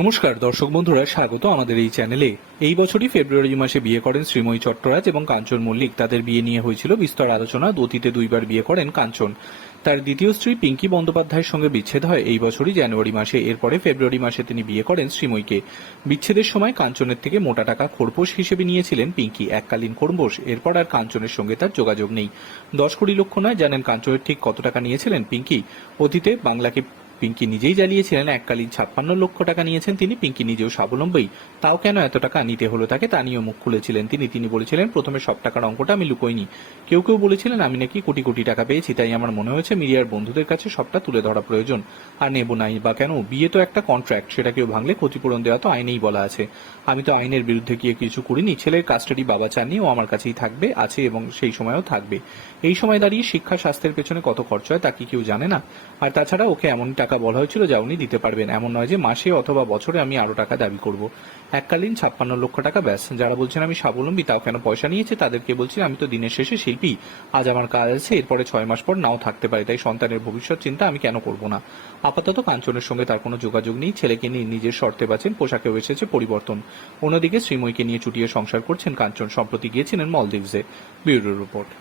নমস্কার, দর্শক বন্ধুরা, স্বাগত আমাদের এই চ্যানেলে। এই বছরই ফেব্রুয়ারি মাসে বিয়ে করেন শ্রীময়ী চট্টরাজ এবং কাঞ্চন মল্লিক। তাদের বিয়ে নিয়ে হয়েছিল বিস্তর আলোচনা, অতীতে দুইবার বিয়ে করেন কাঞ্চন। তার দ্বিতীয় স্ত্রী পিঙ্কি বন্দ্যোপাধ্যায়ের সঙ্গে বিচ্ছেদ হয় এই বছরই জানুয়ারি মাসে। এরপরে ফেব্রুয়ারি মাসে তিনি বিয়ে করেন শ্রীময়ীকে। বিচ্ছেদের সময় কাঞ্চনের থেকে মোটা টাকা খোরপোশ হিসেবে নিয়েছিলেন পিঙ্কি। এককালীন খোরপোশ এরপর আর কাঞ্চনের সঙ্গে তার যোগাযোগ নেই। দশ কোটি লক্ষ নয়, জানেন কাঞ্চনের ঠিক কত টাকা নিয়েছিলেন পিঙ্কি? অতীতে বাংলাকে পিঙ্কি নিজেই জ্বালিয়েছিলেন, এককালীন ছাপ্পান্ন লক্ষ টাকা নিয়েছেন তিনি, পিঙ্কি নিজেও স্বাবলম্বী। তাও কেন এত টাকা নিতে হলো তাকে? তা নিয়েও মুখ খুলেছিলেন তিনি। তিনি বলেছিলেন, প্রথমে সব টাকার অঙ্কটা আমি লুকোইনি। কেউ কেউ বলেছিলেন, আমি নাকি কোটি কোটি টাকা পেয়েছি, তাই আমার মনে হয়েছে মিডিয়ার বন্ধুদের কাছে সবটা তুলে ধরা প্রয়োজন। আর নেব নাই বা কেন? বিয়ে তো একটা কন্ট্রাক্ট সেটা কেউ ভাঙলে ক্ষতিপূরণ দেওয়া তো আইনেই বলা আছে। আমি তো আইনের বিরুদ্ধে গিয়ে কিছু করিনি, ছেলের কাস্টাডি বাবা চাননি, ও আমার কাছেই থাকবে, আছে এবং সেই সময়ও থাকবে। এই সময় দাঁড়িয়ে শিক্ষা, স্বাস্থ্যের পেছনে কত খরচ হয় তা কি কেউ জানে না? আর তাছাড়া ওকে এমন টাকা বলা হয়েছিল যা উনি দিতে পারবেন। এমন নয় যে মাসে অথবা বছরে আমি আরও টাকা দাবি করব। এককালীন ছাপ্পান্ন লক্ষ টাকা ব্যাস। যারা বলছেন আমি স্বাবলম্বী, তাও কেন পয়সা নিয়েছে? তাদেরকে বলছি, আমি তো দিনের শেষে শিল্পী। আজ আমার কাজ আছে, এরপরে ছয় মাস পর নাও থাকতে পারে। তাই সন্তানের ভবিষ্যৎ চিন্তা আমি কেন করব না? আপাতত কাঞ্চনের সঙ্গে তার কোনো যোগাযোগ নেই। ছেলেকে নিয়ে নিজের শর্তে বাঁচেন, পোশাকেও এসেছে পরিবর্তন। অন্যদিকে শ্রীময়ীকে নিয়ে চুটিয়ে সংসার করছেন কাঞ্চন, সম্প্রতি গিয়েছিলেন মলদ্বীপসে। Bureau report.